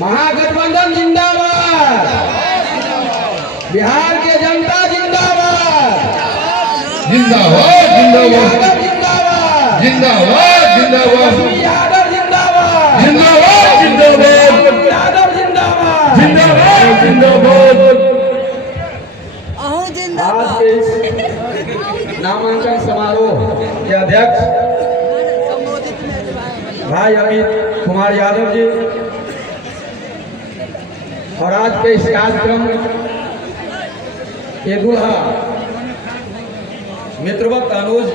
महागठबंधन जिंदाबाद, बिहार के जनता जिंदाबाद, जिंदाबाद जिंदाबाद यादव जिंदाबाद, जिंदाबाद जिंदाबाद यादव जिंदाबाद, जिंदाबाद जिंदाबाद यादव जिंदाबाद, जिंदाबाद जिंदाबाद। आज के इस नामांकन समारोह के अध्यक्ष भाई अमित कुमार यादव जी और आज के इस कार्यक्रम के दूल्हा मित्रवत अनुज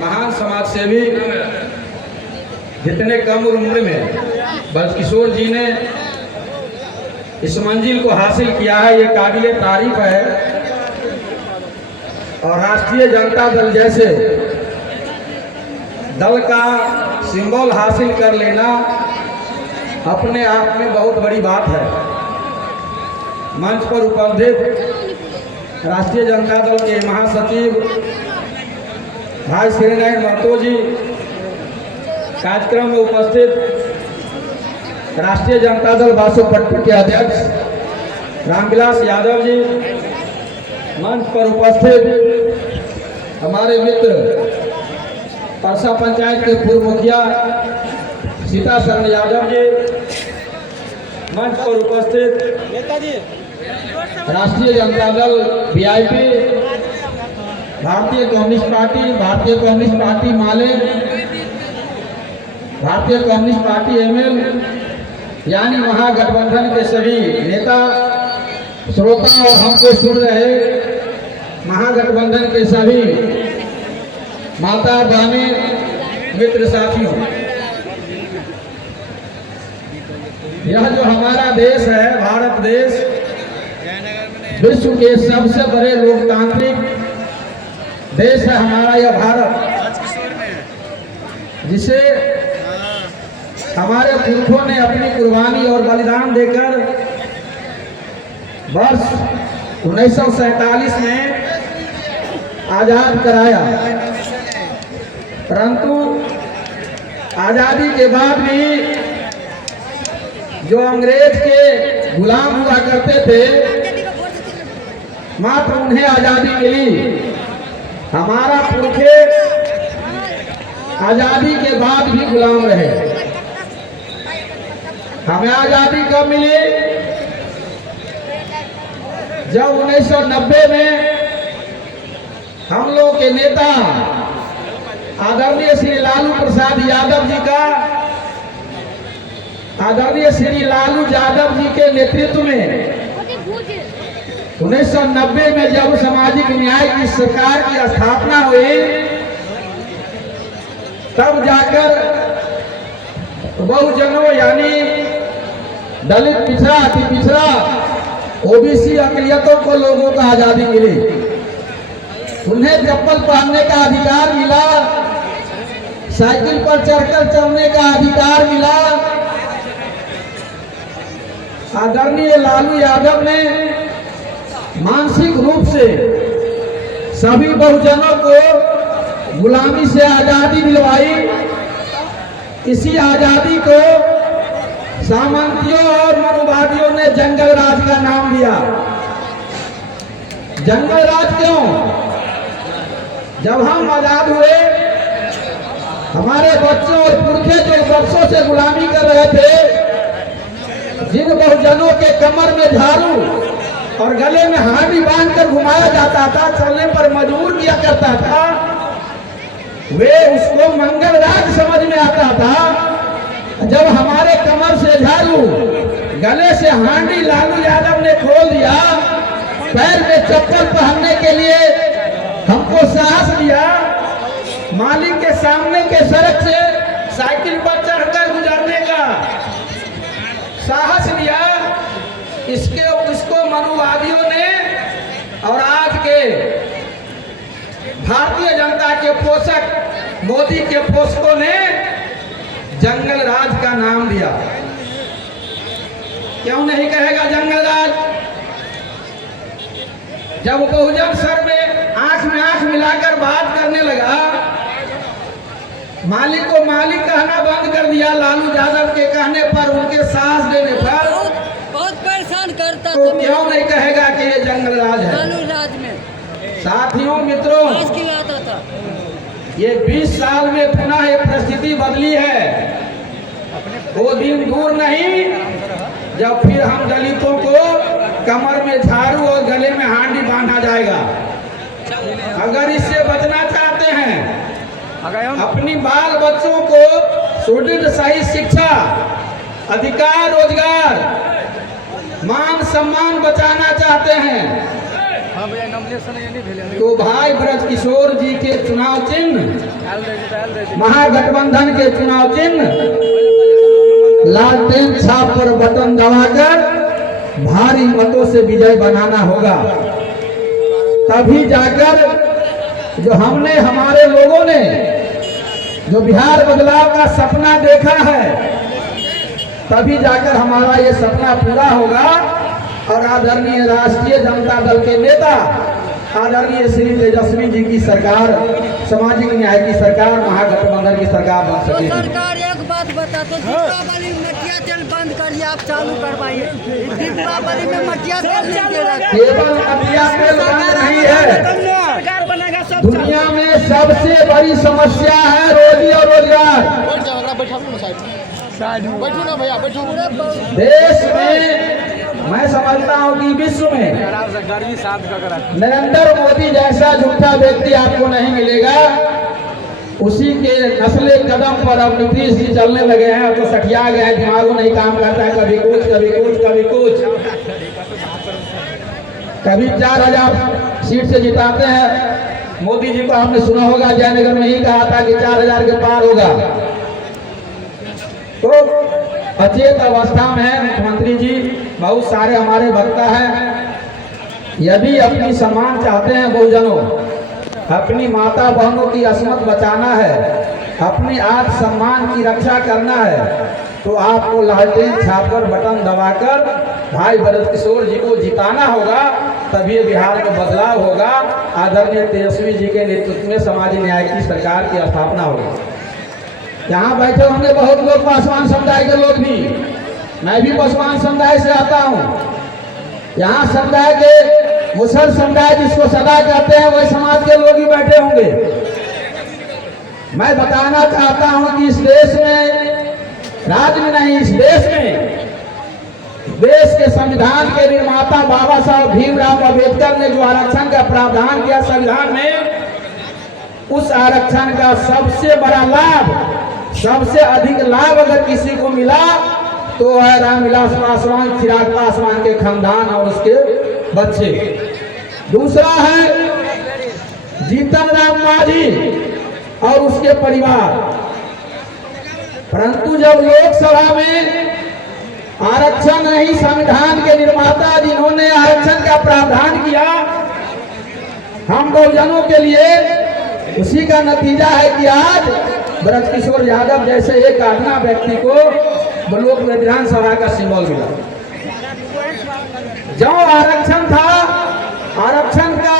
महान समाज सेवी जितने कम उम्र में बलकिशोर जी ने इस मंजिल को हासिल किया है, ये काबिले तारीफ है। और राष्ट्रीय जनता दल जैसे दल का सिंबल हासिल कर लेना अपने आप में बहुत बड़ी बात है। मंच पर उपस्थित राष्ट्रीय जनता दल के महासचिव भाई श्रीनारायण महतो जी, कार्यक्रम में उपस्थित राष्ट्रीय जनता दल बासुपट्टी के अध्यक्ष रामविलास यादव जी, मंच पर उपस्थित हमारे मित्र परसा पंचायत के पूर्व मुखिया सीता शरण यादव जी, मंच पर उपस्थित राष्ट्रीय जनता दल वीआईपी, भारतीय कम्युनिस्ट पार्टी माले, भारतीय कम्युनिस्ट पार्टी एमएल यानी महागठबंधन के सभी नेता, श्रोता और हमको सुन रहे महागठबंधन के सभी माता बहनें, मित्र साथियों, यह जो हमारा देश है, भारत देश, विश्व के सबसे बड़े लोकतांत्रिक देश है हमारा यह भारत, जिसे हमारे पुरखों ने अपनी कुर्बानी और बलिदान देकर वर्ष 1947 में आजाद कराया। परंतु आजादी के बाद भी जो अंग्रेज के गुलाम हुआ करते थे, मात्र उन्हें आजादी मिली। हमारा पुरखे आजादी के बाद भी गुलाम रहे। हमें आजादी कब मिली? जब 1990 में हम लोग के नेता आदरणीय श्री लालू प्रसाद यादव जी का, आदरणीय श्री लालू यादव जी के नेतृत्व में 1990 में जब सामाजिक न्याय की सरकार की स्थापना हुई, तब जाकर बहुजनों यानी दलित, पिछड़ा, अति पिछड़ा, ओबीसी अकलियतों को लोगों को आजादी मिली। उन्हें चप्पल पहनने का अधिकार मिला, साइकिल पर चढ़कर चलने का अधिकार मिला। आदरणीय लालू यादव ने मानसिक रूप से सभी बहुजनों को गुलामी से आजादी दिलवाई। इसी आजादी को सामंतियों और मनुवादियों ने जंगल राज का नाम दिया। जंगल राज क्यों? जब हम आजाद हुए, हमारे बच्चों और पुरखे जो वर्षों से गुलामी कर रहे थे, जिन बहुजनों के कमर में झाड़ू और गले में हांडी बांधकर घुमाया जाता था, चलने पर मजबूर किया करता था, वे उसको मंगल राज समझ में आता था। जब हमारे कमर से झाड़ू, गले से हांडी लालू यादव ने खोल दिया, पैर में चप्पल पहनने के लिए हमको साहस दिया, मालिक के सामने के सड़क से साइकिल पर चढ़कर गुजरने का साहस दिया, इसको मनुवादियों ने और आज के भारतीय जनता के पोषक मोदी के पोषकों ने जंगल राज का नाम दिया। क्यों नहीं कहेगा जंगल राज? जब बहुजन सर में आंख मिलाकर बात करने लगा, मालिक को मालिक कहना बंद कर दिया लालू यादव के कहने पर, उनके साथ देने पर। बहुत परेशान करता तो था क्यों नहीं कहेगा कि ये जंगल राज है? लालू राज में साथियों मित्रों, देश की आता था। ये 20 साल में पुनः ये परिस्थिति बदली है। वो दिन दूर नहीं जब फिर हम दलितों को कमर में झाड़ू और गले में हांडी बांधा जाएगा। अगर इससे बचना चाहते हैं, अपनी बाल बच्चों को सुदृढ़ सही शिक्षा, अधिकार, रोजगार, मान सम्मान बचाना चाहते हैं, तो भाई ब्रज किशोर जी के चुनाव चिन्ह, महागठबंधन के चुनाव चिन्ह लालटेन छाप पर बटन दबाकर भारी मतों से विजय बनाना होगा। तभी जाकर जो हमने, हमारे लोगों ने जो बिहार बदलाव का सपना देखा है, तभी जाकर हमारा ये सपना पूरा होगा। और आदरणीय राष्ट्रीय जनता दल के नेता आदरणीय श्री तेजस्वी जी की सरकार, सामाजिक न्याय की सरकार, महागठबंधन की सरकार बन तो सके। सरकार एक बात बता तो दीपावली में मटिया तेल बंद करिए, आप चालू करवाइए। दीपावली में मटिया तेल नहीं दे रहा। केवल मटिया तेल बंद नहीं है, सरकार बनेगा सब दुनिया में सबसे बड़ी समस्या है रोजी और रोजगार। बैठो ना भैया, बैठो। देश में, मैं समझता हूँ कि विश्व में नरेंद्र मोदी जैसा झूठा व्यक्ति आपको नहीं मिलेगा। उसी के नस्ले कदम पर अब नीतीश जी चलने लगे हैं। अब तो सठिया गए हैं, दिमागों नहीं काम करता है, कभी कुछ कभी कुछ कभी कुछ। कभी 4000 सीट से जिताते हैं। मोदी जी को आपने सुना होगा, जयनगर में ही कहा था कि 4000 के पार होगा। तो अचेत अवस्था में है मुख्यमंत्री जी। बहुत सारे हमारे वक्ता हैं, यदि अपनी सम्मान चाहते हैं बहुजनों, अपनी माता बहनों की असमत बचाना है, अपने आत्म सम्मान की रक्षा करना है, तो आपको लालटेन छापकर बटन दबाकर भाई ब्रज किशोर जी को जिताना होगा। तभी बिहार में बदलाव होगा। आदरणीय तेजस्वी जी के नेतृत्व में सामाजिक न्याय की सरकार की स्थापना होगी। यहाँ बैठे होंगे बहुत लोग पासवान समुदाय के लोग भी, मैं भी पासवान समुदाय से आता हूँ। यहाँ समुदाय के मुसल समुदाय जिसको सदा कहते हैं, वही समाज के लोग ही बैठे होंगे। मैं बताना चाहता हूँ कि इस देश में, राज्य में नहीं, इस देश में, देश के संविधान के निर्माता बाबा साहब भीमराव अम्बेडकर ने जो आरक्षण का प्रावधान किया संविधान में, उस आरक्षण का सबसे बड़ा लाभ, सबसे अधिक लाभ अगर किसी को मिला तो है रामविलास पासवान, चिराग पासवान के खानदान और उसके बच्चे। दूसरा है जीतन राम मांझी और उसके परिवार। परंतु जब लोकसभा में आरक्षण नहीं, संविधान के निर्माता जिन्होंने आरक्षण का प्रावधान किया हम बहुजनों के लिए, उसी का नतीजा है कि आज ब्रज किशोर यादव जैसे एक आधना व्यक्ति को ब्लॉक में विधानसभा का सिंबल मिला। जो आरक्षण था, आरक्षण का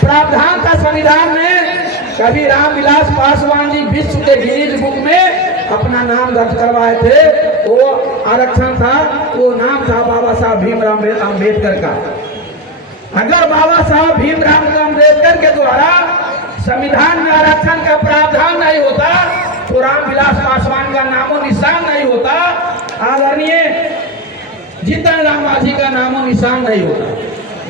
प्रावधान था संविधान में, कभी रामविलास पासवान जी विश्व के गिनीज बुक में अपना नाम दर्ज करवाए थे। वो आरक्षण था, वो नाम था बाबा साहब भीमराव अम्बेडकर का। अगर बाबा साहब भीमराव अम्बेडकर के द्वारा संविधान में आरक्षण का प्रावधान नहीं होता तो रामविलास पासवान का नामो निशान नहीं होता, आदरणीय जीतन राम मांझी का नामो निशान नहीं होता।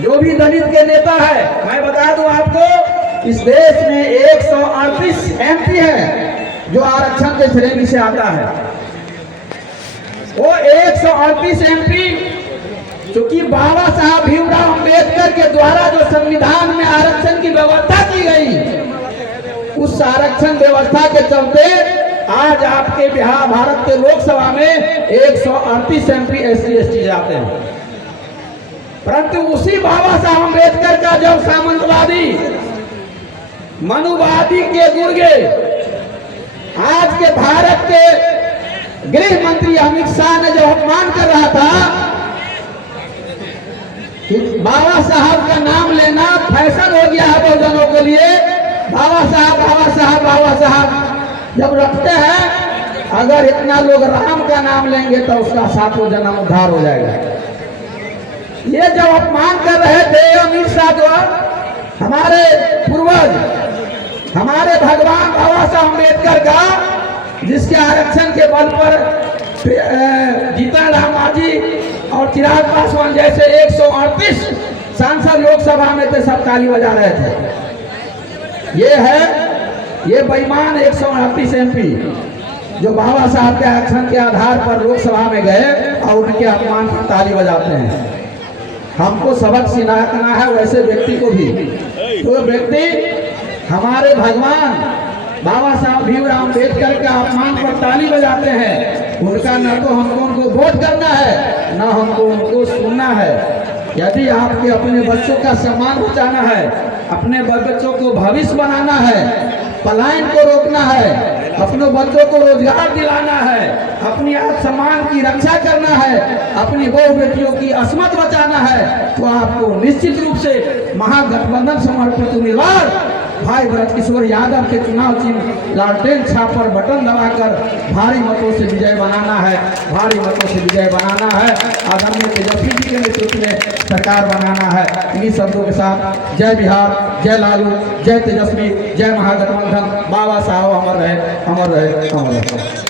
जो भी दलित के नेता है, मैं बता दूं आपको, इस देश में 138 MP है जो आरक्षण के श्रेणी से आता है। वो 138 MP क्योंकि बाबा साहब भीमराव अम्बेडकर के द्वारा जो संविधान में आरक्षण की व्यवस्था की गई, उस आरक्षण व्यवस्था के चलते आज आपके बिहार भारत के लोकसभा में 138 MP SC/ST जाते हैं। परंतु उसी बाबा साहब अम्बेडकर का जब सामंतवादी मनुवादी के गुर्गे आज के भारत के गृह मंत्री अमित शाह ने जो अपमान कर रहा था कि बाबा साहब का नाम लेना फैशन हो गया है बहुजनों के लिए, बाबा साहब बाबा साहब बाबा साहब, जब रखते हैं, अगर इतना लोग राम का नाम लेंगे तो उसका सातों जन्म उद्धार हो जाएगा। ये जब अपमान कर रहे थे अमित शाह जो हमारे पूर्वज, हमारे भगवान बाबा साहब अम्बेडकर का, जिसके आरक्षण के बल पर जीतन राम मांझी और चिराग पासवान जैसे 138 सांसद लोकसभा में थे, सब ताली बजा रहे थे। ये बेईमान 138 MP जो बाबा साहब के आरक्षण के आधार पर लोकसभा में गए और उनके अपमान पर ताली बजाते हैं। हमको सबक सिखाना है वैसे व्यक्ति को भी। तो व्यक्ति हमारे भगवान बाबा साहब भीमराव अम्बेडकर के अपमान पर ताली बजाते हैं, उनका न तो हमको उनको वोट करना है, न हमको उनको सुनना है। यदि आपके अपने बच्चों का सम्मान बचाना है, अपने बच्चों को भविष्य बनाना है, पलायन को रोकना है, अपने बच्चों को रोजगार दिलाना है, अपनी आत्मसम्मान की रक्षा करना है, अपनी बहु बेटियों की अस्मत बचाना है, तो आपको निश्चित रूप से महागठबंधन समर्पित उम्मीदवार भाई ब्रजकिशोर यादव के चुनाव चिन्ह लालटेन छाप पर बटन दबाकर भारी मतों से विजय बनाना है, भारी मतों से विजय बनाना है। आदरणीय तेजस्वी जी के नेतृत्व में सरकार बनाना है। इन्हीं शब्दों के साथ जय बिहार, जय लालू, जय तेजस्वी, जय महागठबंधन। बाबा साहब अमर रहे, अमर रहे, अमर रहे।